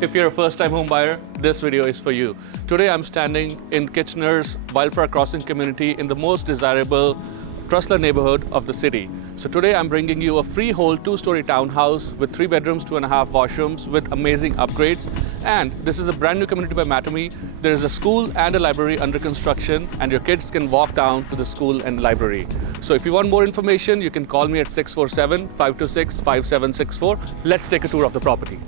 If you're a first-time home buyer, this video is for you. Today I'm standing in Kitchener's Wildflower Crossing community in the most desirable Trustler neighborhood of the city. So today I'm bringing you a freehold 2-story townhouse with 3 bedrooms, 2.5 washrooms with amazing upgrades. And this is a brand new community by Mattamy. There is a school and a library under construction, and your kids can walk down to the school and library. So if you want more information, you can call me at 647-526-5764. Let's take a tour of the property.